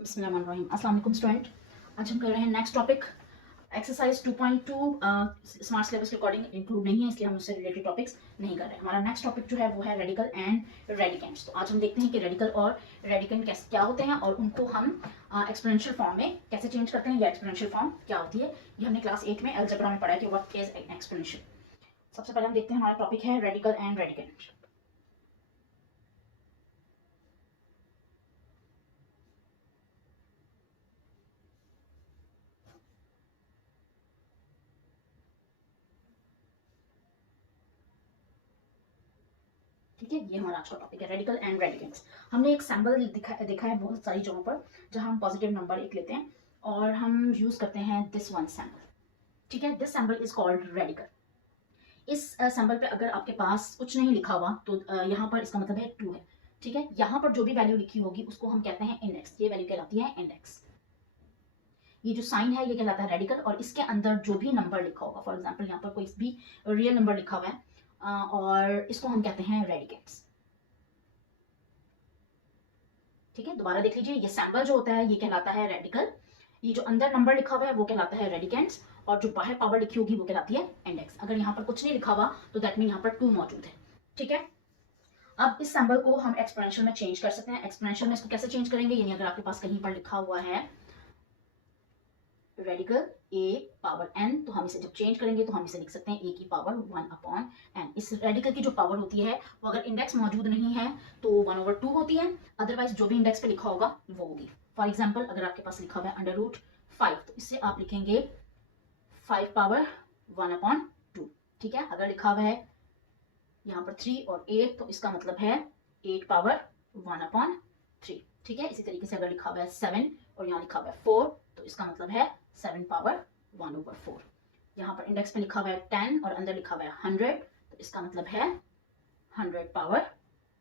बिस्मिल्लाहिर्रहमानिर्रहीम। अस्सलाम वालेकुम स्टूडेंट। आज हम कर रहे हैं next topic exercise 2.2। Smart syllabus के अकॉर्डिंग इंक्लूड नहीं है, इसलिए हम उससे रिलेटेड टॉपिक्स नहीं कर रहे हैं। हमारा नेक्स्ट टॉपिक जो है वो है रेडिकल एंड रेडिकेंट्स। तो आज हम देखते हैं कि रेडिकल और रेडिकेंट कैसे क्या होते हैं और उनको हम एक्सपोनेंशियल फॉर्म में कैसे चेंज करते हैं या एक्सपोनेंशियल फॉर्म क्या होती है। ये हमने क्लास 8 में अलजेब्रा में पढ़ा है कि व्हाट इज एक्सपोनेंशियल। सबसे पहले हम देखते हैं, हमारा टॉपिक है रेडिकल एंड रेडिकेंट। ठीक है, ये हमारा आज का टॉपिक है रेडिकल एंड रेडिकेंट्स। हमने एक सैम्पल देखा है बहुत सारी जगहों पर, जहां हम पॉजिटिव नंबर एक लेते हैं और हम यूज करते हैं दिस वन सैम्पल। ठीक है, this sample is called radical. इस सैम्पल पे अगर आपके पास कुछ नहीं लिखा हुआ तो यहाँ पर इसका मतलब है 2 है। ठीक है, यहाँ पर जो भी वैल्यू लिखी होगी उसको हम कहते हैं इंडेक्स। ये वैल्यू कहलाती है इंडेक्स। ये जो साइन है ये कहलाता है रेडिकल, और इसके अंदर जो भी नंबर लिखा होगा, फॉर एग्जाम्पल यहाँ पर कोई भी रियल नंबर लिखा हुआ है और इसको हम कहते हैं रेडिकेंट्स। ठीक है, दोबारा देख लीजिए, ये सैम्पल जो होता है ये कहलाता है रेडिकल, ये जो अंदर नंबर लिखा हुआ है वो कहलाता है रेडिकेंट्स, और जो बाहर पावर लिखी होगी वो कहलाती है इंडेक्स। अगर यहाँ पर कुछ नहीं लिखा हुआ तो दैट मीन यहाँ पर 2 मौजूद है। ठीक है, अब इस सैम्पल को हम एक्सपोनेंशियल में चेंज कर सकते हैं। एक्सपोनेंशियल में इसको कैसे चेंज करेंगे, यानी अगर आपके पास कहीं पर लिखा हुआ है रेडिकल a पावर n, तो हम इसे जब चेंज करेंगे तो हम इसे लिख सकते हैं a की पावर 1/n। इस रेडिकल की जो पावर होती है वो अगर इंडेक्स मौजूद नहीं है तो 1/2 होती है, अदरवाइज जो भी इंडेक्स पे लिखा होगा वो होगी। फॉर एग्जाम्पल अगर आपके पास लिखा हुआ है √5, तो इससे आप लिखेंगे 5 पावर 1/2। ठीक है, अगर लिखा हुआ है यहाँ पर 3 और 8 तो इसका मतलब है 8 पावर 1/3। ठीक है, इसी तरीके से अगर लिखा हुआ है 7 और यहाँ लिखा हुआ है 4 तो इसका मतलब है 7 पावर 1/4। यहाँ पर इंडेक्स पे लिखा हुआ है 10 और अंदर लिखा हुआ है 100, तो इसका मतलब है 100 पावर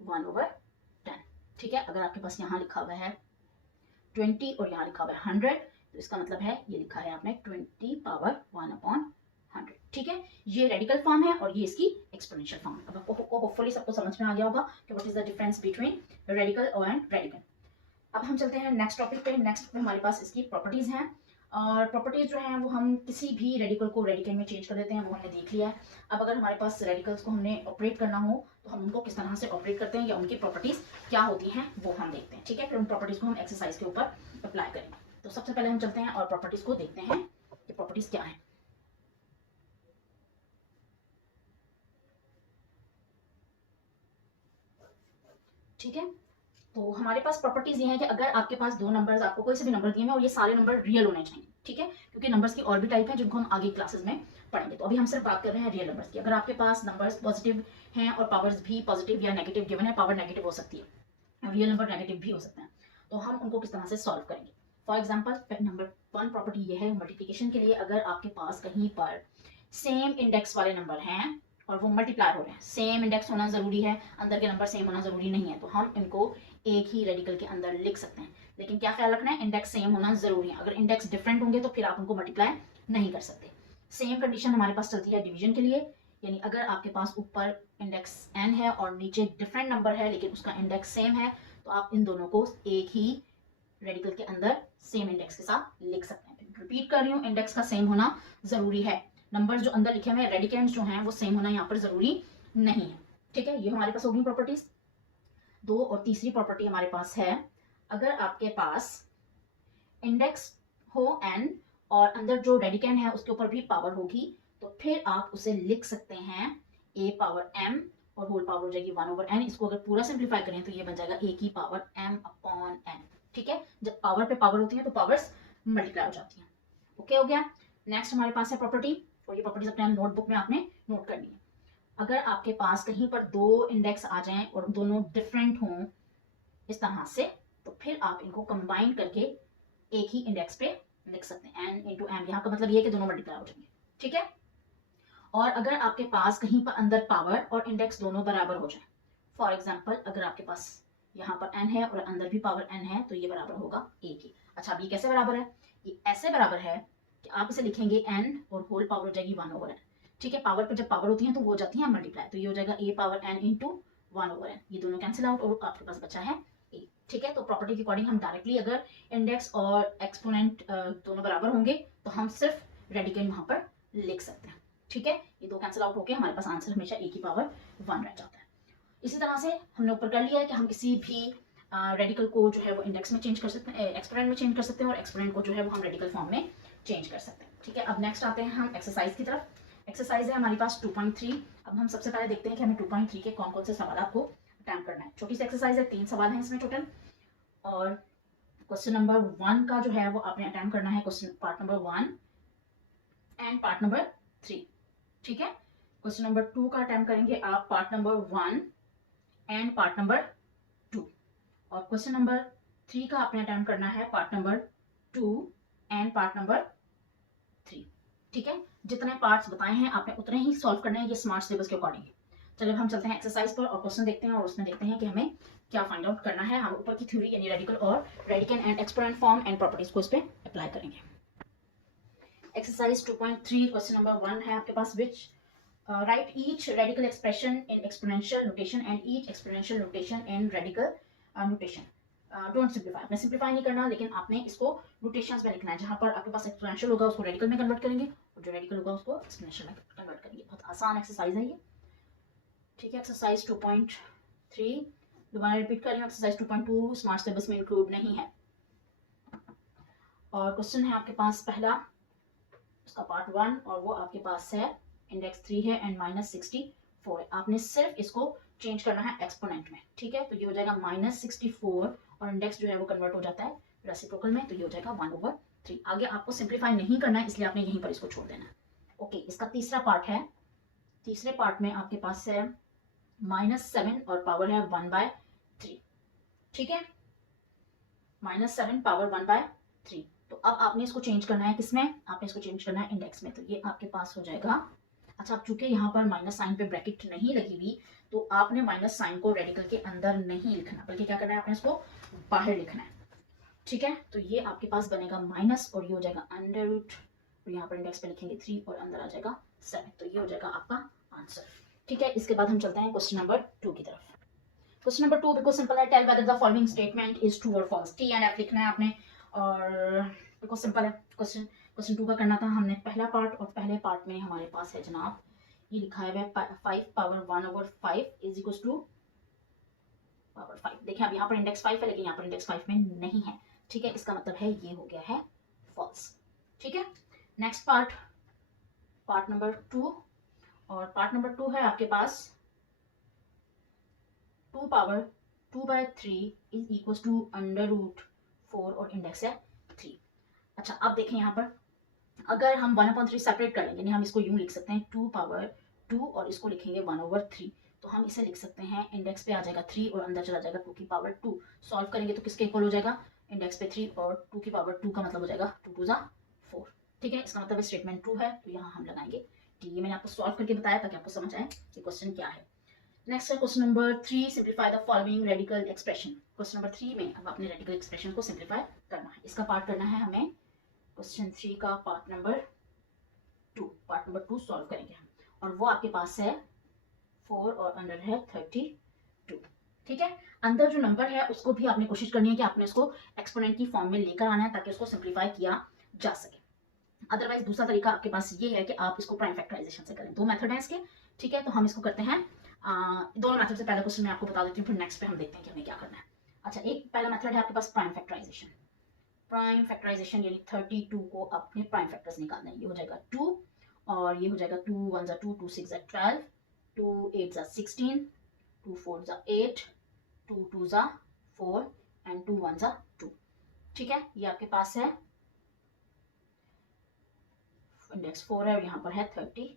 1/10। ठीक है, अगर आपके पास यहाँ लिखा हुआ है 20 और यहाँ लिखा हुआ है 100, तो इसका मतलब है ये लिखा है आपने 20 पावर 1/100। ठीक है, ये रेडिकल फॉर्म है और ये इसकी एक्सपोनेंशियल फॉर्म है। अब आपको होपफुली सबको समझ में आ गया होगा कि what is the difference between radical and radical. अब हम चलते हैं नेक्स्ट टॉपिक पे। नेक्स्ट पे हमारे पास इसकी प्रॉपर्टीज हैं, और प्रॉपर्टीज जो हैं वो हम किसी भी रेडिकल को रेडिकल में चेंज कर देते हैं, वो हमने देख लिया है। अब अगर हमारे पास रेडिकल्स को हमने ऑपरेट करना हो तो हम उनको किस तरह से ऑपरेट करते हैं या उनकी प्रॉपर्टीज क्या होती हैं वो हम देखते हैं। ठीक है, फिर उन प्रॉपर्टीज को हम एक्सरसाइज के ऊपर अप्लाई करेंगे। तो सबसे पहले हम चलते हैं और प्रॉपर्टीज को देखते हैं कि प्रॉपर्टीज क्या है। ठीक है, तो हमारे पास प्रॉपर्टीज ये है कि अगर आपके पास दो नंबर्स, आपको कोई से भी नंबर दिए हैं और ये सारे नंबर रियल होने चाहिए। ठीक है, क्योंकि नंबर्स की और भी टाइप है जिनको हम आगे क्लासेस में पढ़ेंगे। तो अभी हम सिर्फ बात कर रहे हैं रियल नंबर्स की। अगर आपके पास नंबर्स पॉजिटिव हैं और पावर्स भी पॉजिटिव या नेगेटिव गिवन है, पावर नेगेटिव हो सकती है, रियल नंबर नेगेटिव भी हो सकते हैं, तो हम उनको किस तरह से सॉल्व करेंगे। फॉर एग्जाम्पल नंबर 1 प्रॉपर्टी ये है मल्टीप्लीकेशन के लिए, अगर आपके पास कहीं पर सेम इंडेक्स वाले नंबर हैं और वो मल्टीप्लाई हो रहे हैं, सेम इंडेक्स होना जरूरी है, अंदर के नंबर सेम होना जरूरी नहीं है, तो हम इनको एक ही रेडिकल के अंदर लिख सकते हैं। लेकिन क्या ख्याल रखना है, इंडेक्स सेम होना जरूरी है। अगर इंडेक्स डिफरेंट होंगे तो फिर आप उनको मल्टीप्लाई नहीं कर सकते। सेम कंडीशन हमारे पास चलती है डिवीजन के लिए, यानी अगर आपके पास ऊपर इंडेक्स n है और नीचे डिफरेंट नंबर है लेकिन उसका इंडेक्स सेम है, तो आप इन दोनों को एक ही रेडिकल के अंदर सेम इंडेक्स के साथ लिख सकते हैं। रिपीट कर रही हूँ, इंडेक्स का सेम होना जरूरी है। नंबर जो अंदर लिखे हुए हैं रेडिकेंट्स जो हैं वो सेम होना यहाँ पर जरूरी नहीं है। ठीक है, ये हमारे पास होगी प्रॉपर्टीज 2। और तीसरी प्रॉपर्टी हमारे पास है, अगर आपके पास इंडेक्स हो n और अंदर जो रेडिकेंड है उसके ऊपर भी पावर होगी, तो फिर आप उसे लिख सकते हैं a पावर m और होल पावर हो जाएगी 1/n। इसको अगर पूरा सिंप्लीफाई करें तो ये बन जाएगा a की पावर m/n। ठीक है, जब पावर पे पावर होती है तो पावर्स मल्टीप्लाई हो जाती हैं। ओके हो गया। नेक्स्ट हमारे पास है प्रॉपर्टी, और ये प्रॉपर्टीज अपने नोटबुक में आपने नोट करनी है। अगर आपके पास कहीं पर 2 इंडेक्स आ जाएं और दोनों डिफरेंट हों इस तरह से, तो फिर आप इनको कंबाइन करके एक ही इंडेक्स पे लिख सकते हैं, n इंटू एम। यहाँ का मतलब ये है कि दोनों मल्टीप्लाई हो जाएंगे। ठीक है, और अगर आपके पास कहीं पर अंदर पावर और इंडेक्स दोनों बराबर हो जाए, फॉर एग्जाम्पल अगर आपके पास यहाँ पर n है और अंदर भी पावर n है, तो ये बराबर होगा a की। अच्छा, अब ये कैसे बराबर है, ये ऐसे बराबर है कि आप इसे लिखेंगे n और होल पावर हो जाएगी 1/n। ठीक है, पावर पर जब पावर होती है तो वो हो जाती है मल्टीप्लाई, तो ये हो जाएगा a power n into 1/n। ये दोनों कैंसिल आउट और आपके पास बचा है a। ठीक है, तो प्रॉपर्टी के अकॉर्डिंग हम डायरेक्टली अगर इंडेक्स और एक्सपोनेंट दोनों बराबर होंगे तो हम सिर्फ रेडिकल वहां पर लिख सकते हैं। ठीक है, ये दो कैंसिल आउट होके हमारे पास आंसर हमेशा ए की पावर 1 रह जाता है। इसी तरह से हमने ऊपर कर लिया है कि हम किसी भी रेडिकल को जो है वो इंडेक्स में चेंज कर सकते हैं, एक्सपोनेंट में चेंज कर सकते हैं, और एक्सपोनेंट को जो है वो हम रेडिकल फॉर्म में चेंज कर सकते हैं। ठीक है, अब नेक्स्ट आते हैं हम एक्सरसाइज की तरफ। एक्सरसाइज है हमारी पास 2.3। अब हम सबसे पहले देखते हैं कि हमें 2.3 के कौन कौन से सवाल आपको अटेम्प्ट करना है। छोटी सी एक्सरसाइज है, 3 सवाल हैं इसमें टोटल, और क्वेश्चन नंबर 1 का जो है वो आपने अटेम्प्ट करना है, question part number 1 and part number 3। ठीक है, क्वेश्चन नंबर 2 का अटेम्प्ट करेंगे आप part number 1 and part number 2, और क्वेश्चन नंबर 3 का आपने अटेम्प्ट करना है part number 2 and part number 3। ठीक है, जितने पार्ट्स बताए हैं आपने उतने ही सॉल्व करने हैं, ये स्मार्ट सिलेबस के अकॉर्डिंग है। चलिए हम चलते हैं एक्सरसाइज पर और क्वेश्चन देखते हैं, और उसमें देखते हैं कि हमें क्या फाइंड आउट करना है। हम ऊपर की थ्योरी यानी रेडिकल और radical and exponent form and properties को इस पे अप्लाई करेंगे। एक्सरसाइज 2.3 क्वेश्चन नंबर 1 है आपके पास, which right each radical expression in exponential notation and each exponential notation in radical notation. Don't simplify, आपने सिंप्लीफाई नहीं करना, लेकिन आपने इसको नोटेशंस में लिखना है। जहां पर आपके पास एक्सपोनेंशियल होगा उसको रेडिकल में कन्वर्ट करेंगे, और जो रेडिकल होगा उसको एक्सपोनेंशियल में कन्वर्ट करेंगे। बहुत आसान एक्सरसाइज है ये। ठीक है, एक्सरसाइज 2.3 दोबारा रिपीट कर रही हूँ, एक्सरसाइज 2.2 स्मार्ट सिलेबस में इंक्लूड नहीं है। और क्वेश्चन है आपके पास पहला, उसका पार्ट 1, और वो आपके पास है इंडेक्स 3 है एंड -64 है। आपने सिर्फ इसको चेंज करना है एक्सपोनेंट में। ठीक है, तो ये हो जाएगा -64, और इंडेक्स जो है वो कन्वर्ट हो जाता है रेसिप्रोकल में, तो ये हो जाएगा 1/3। आगे आपको सिंप्लीफाई नहीं करना है, इसलिए आपने यहीं पर इसको छोड़ देना है। ओके, इसका तीसरा पार्ट है, तीसरे पार्ट में आपके पास है -7 और पावर है 1/3। ठीक है, -7 पावर 1/3। तो अब आपने इसको चेंज करना है किसमें, आपने इसको चेंज करना है इंडेक्स में, तो ये आपके पास हो जाएगा। अच्छा, अब चूंकि यहाँ पर माइनस साइन पे ब्रैकेट नहीं लगी हुई, तो आपने माइनस साइन को रेडिकल के अंदर नहीं लिखना, बल्कि क्या करना है, आपने इसको बाहर लिखना है। ठीक है, तो ये आपके पास बनेगा माइनस, और ये हो जाएगा अंडर रूट, और यहाँ पर इंडेक्स पे लिखेंगे 3 और अंदर आ जाएगा 7, तो ये हो जाएगा आपका आंसर। ठीक है, इसके बाद हम चलते हैं क्वेश्चन नंबर 2 की तरफ। क्वेश्चन नंबर 2 बिल्कुल सिंपल है, tell whether the following statement is true और फॉल्स। टी एंड एफ लिखना है आपने, और बिल्कुल सिंपल है। क्वेश्चन 2 का करना था हमने पहला पार्ट, और पहले पार्ट में हमारे पास है जनाब ये लिखा है 5 power 1/5 is equal to power 5। देखिए अब यहाँ पर इंडेक्स 5 है, लेकिन यहाँ पर इंडेक्स 5 में नहीं है। ठीक है, इसका मतलब है ये हो गया है फॉल्स। ठीक है, नेक्स्ट पार्ट, पार्ट नंबर 2, और पार्ट नंबर 2 है आपके पास 2 power 2/3 is equal to under root 4, और इंडेक्स है 3। अच्छा, अब देखें यहाँ पर अगर हम 1/3 सेपरेट कर लेंगे, हम इसको यूं लिख सकते हैं 2 पावर 2, और इसको लिखेंगे 1/3, तो हम इसे लिख सकते हैं इंडेक्स पे आ जाएगा 3 और अंदर चला जाएगा 2 की पावर 2। सॉल्व करेंगे तो किसके इक्वल हो जाएगा, इंडेक्स पे 3 और 2 की पावर 2 का मतलब हो जाएगा 2 2 4। ठीक है, इसका मतलब स्टेटमेंट 2 है, तो यहाँ हम लगाएंगे टी। ये मैंने आपको सॉल्व करके बताया ताकि आपको समझ आए कि क्वेश्चन क्या है। नेक्स्ट है question number 3, simplify the following radical expression. Question number 3 में अब अपने रेडिकल एक्सप्रेशन को सिंप्लीफाई करना है। इसका पार्ट करना है हमें क्वेश्चन 3 का पार्ट नंबर 2 सॉल्व करेंगे हम, और वो आपके पास है 4 और अंडर है 32। ठीक है, अंदर जो नंबर है उसको भी आपने कोशिश करनी है कि आपने इसको एक्सपोनेंट की फॉर्म में लेकर आना है, ताकि उसको सिंप्लीफाई किया जा सके। अदरवाइज दूसरा तरीका आपके पास ये है कि आप इसको प्राइम फैक्टराइजेशन से करें। 2 मेथड है इसके। ठीक है, तो हम इसको करते हैं दोनों मेथड से। पहला क्वेश्चन मैं आपको बता देती हूँ, फिर नेक्स्ट पे हम देखते हैं कि हमें क्या करना है। अच्छा, एक पहला मेथड है आपके पास प्राइम फैक्टराइजेशन। प्राइम फैक्टराइजेशन यानी 32 को अपने प्राइम फैक्टर्स निकालना है। ये हो जाएगा 2, और ये हो जाएगा 2 1 2 2 6 12, 2 8 16, 2 4 8, 2 2 4 एंड 2 1 2। ठीक है, ये आपके पास है इंडेक्स 4 है, और यहाँ पर है 32।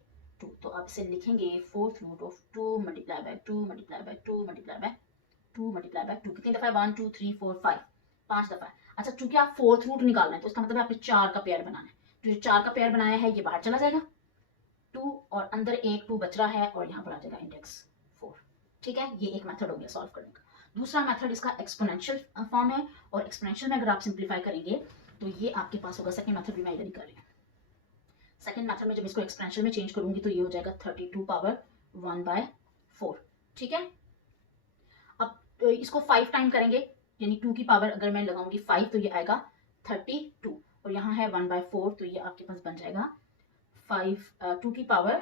तो आप इसे लिखेंगे 4th root of 2 multiply by 2 multiply by 2 multiply by 2 multiply by 2। कितनी दफा, 1 2 3 4 5, 5 दफा। अच्छा, चूंकि आप 4th रूट निकालना है, तो इसका मतलब है आपने 4 का पेयर बनाना है। तो जो 4 का पेयर बनाया है ये बाहर चला जाएगा 2, और अंदर एक 2 बच रहा है, और यहाँ पर आ जाएगा इंडेक्स 4। ठीक है, ये एक मेथड हो गया सॉल्व करने का। दूसरा मेथड इसका एक्सपोनेंशियल फॉर्म है, और एक्सपोनेंशियल में अगर आप सिंप्लीफाई करेंगे तो ये आपके पास होगा, सेकंड मेथड भी मैं इधर ही कर रही हूँ। सेकंड मेथड में जब इसको एक्सपोनेंशियल में चेंज करूंगी तो ये हो जाएगा 32 पावर 1/4। ठीक है, अब इसको 5 टाइम करेंगे यानी 2 की पावर अगर मैं लगाऊंगी 5 तो ये आएगा 32, और यहाँ है 1/4 तो ये आपके पास बन जाएगा 2 की पावर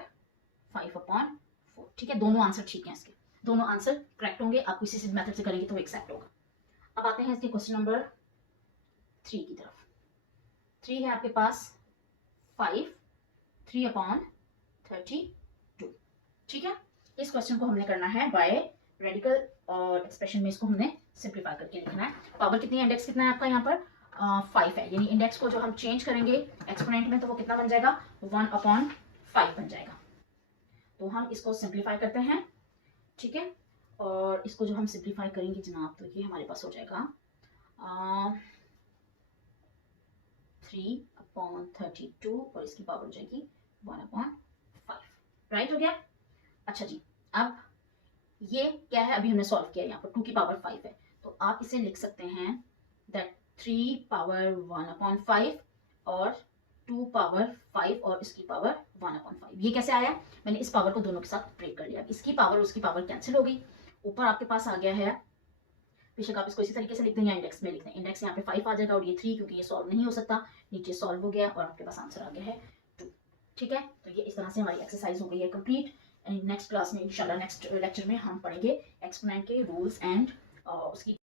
5/4। ठीक है, दोनों आंसर ठीक है, इसके दोनों आंसर करेक्ट होंगे। आप किसी से मेथड से करेंगे तो एक्सेप्ट होगा। अब आते हैं इसके क्वेश्चन नंबर 3 की तरफ। 3 है आपके पास 5 3/32। ठीक है, इस क्वेश्चन को हमने करना है बाय रेडिकल, और एक्सप्रेशन में इसको हमने सिंप्लीफाई करके लिखना है। पावर कितनी है, इंडेक्स कितना है आपका यहाँ पर 5 है, यानी इंडेक्स को जो हम चेंज करेंगे एक्सपोनेंट में तो वो कितना बन जाएगा 1/5 बन जाएगा। तो हम इसको सिंप्लीफाई करते हैं। ठीक है, और इसको जो हम सिंप्लीफाई करेंगे जनाब तो ये हमारे पास हो जाएगा 3/32 और इसकी पावर हो जाएगी 1/5। राइट हो गया। अच्छा जी, अब ये क्या है, अभी हमने सॉल्व किया, यहाँ पर 2 की पावर 5 है, तो आप इसे लिख सकते हैं दैट 3 पावर 1/5 और 2 पावर 5 और इसकी पावर 1/5। ये कैसे आया, मैंने इस पावर को दोनों के साथ ब्रेक कर लिया, इसकी पावर और उसकी पावर कैंसिल हो गई, ऊपर आपके पास आ गया है, बेशक आप इसको इसी तरीके से लिख दें या इंडेक्स में लिख दें, इंडेक्स यहाँ पे 5 आ जाएगा और ये 3 क्योंकि ये सॉल्व नहीं हो सकता, नीचे सॉल्व हो गया और आपके पास आंसर आ गया है 2। ठीक है, तो ये इस तरह से हमारी एक्सरसाइज हो गई है कंप्लीट। एंड नेक्स्ट क्लास में इंशाल्लाह नेक्स्ट लेक्चर में हम पढ़ेंगे एक्सपोनेंट के रूल्स एंड उसकी